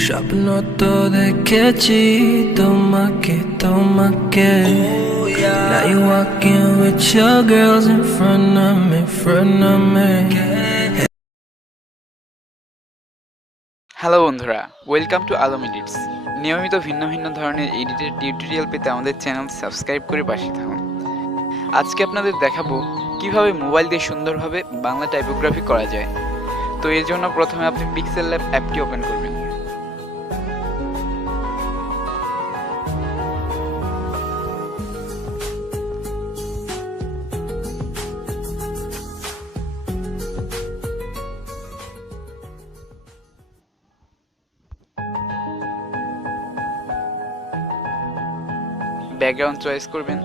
স্বপ্ন তো দেখেছি তোমাকে তোমাকে Now you walking with your girls in front of me, front of me. Hello বন্ধুরা, ওয়েলকাম টু আলম এডিটস। নিয়মিত ভিন্ন ভিন্ন ধরনের এডিটের টিউটোরিয়াল পেতে আমাদের চ্যানেল সাবস্ক্রাইব করে পাশে থাকুন। আজকে আপনাদের দেখাবো কিভাবে মোবাইল দিয়ে সুন্দরভাবে বাংলা টাইপোগ্রাফি করা যায়। তো এর জন্য প্রথমে আপনি পিক্সেল ল্যাব অ্যাপটি ওপেন করবেন। ব্যাকগ্রাউন্ড চয়েস করবেন।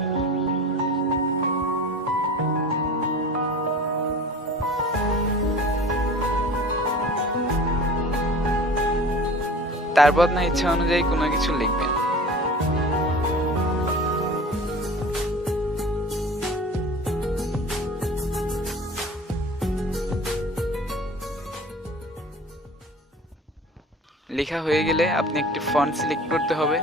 তারপর আপনার ইচ্ছা অনুযায়ী কোনো কিছু লিখবেন। লেখা হয়ে গেলে আপনি একটি ফন্ট সিলেক্ট করতে হবে।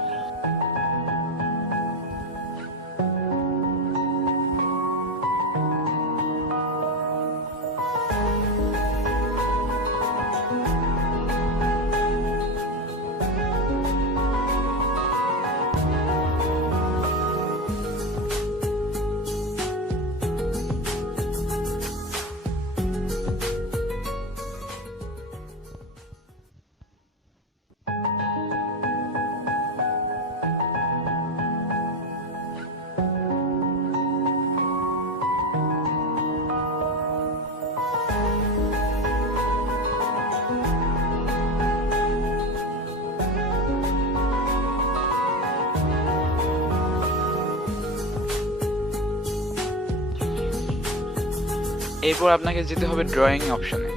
এরপর আপনাকে যেতে হবে ড্রয়িং অপশনে।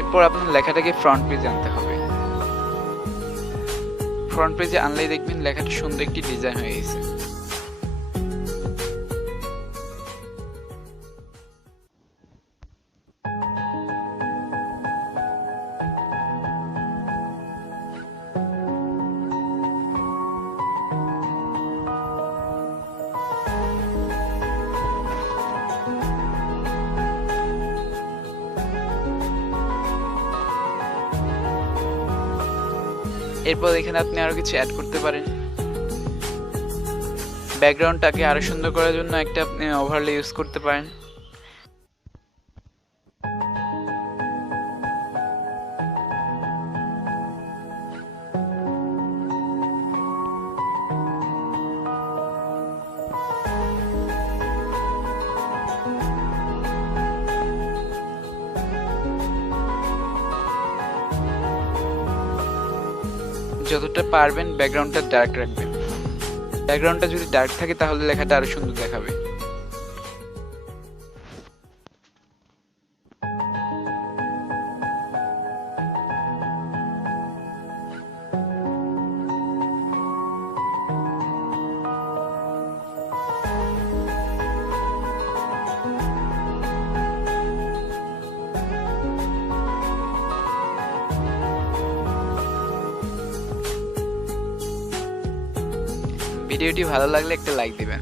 এরপর আপনার লেখাটাকে ফ্রন্ট পেজে আনতে হবে। ফ্রন্ট পেজে আনলেই দেখবেন লেখাটি সুন্দর একটি ডিজাইন হয়ে গেছে। এরপর এখানে আপনি আরো কিছু অ্যাড করতে পারেন। ব্যাকগ্রাউন্ডটাকে আরো সুন্দর করার জন্য একটা আপনি ওভারলে ইউজ করতে পারেন। যতটা পারবেন ব্যাকগ্রাউন্ডটা ডার্ক রাখবেন। ব্যাকগ্রাউন্ডটা যদি ডার্ক থাকে তাহলে লেখাটা আরো সুন্দর দেখাবে। ভিডিওটি ভালো লাগলে একটা লাইক দিবেন।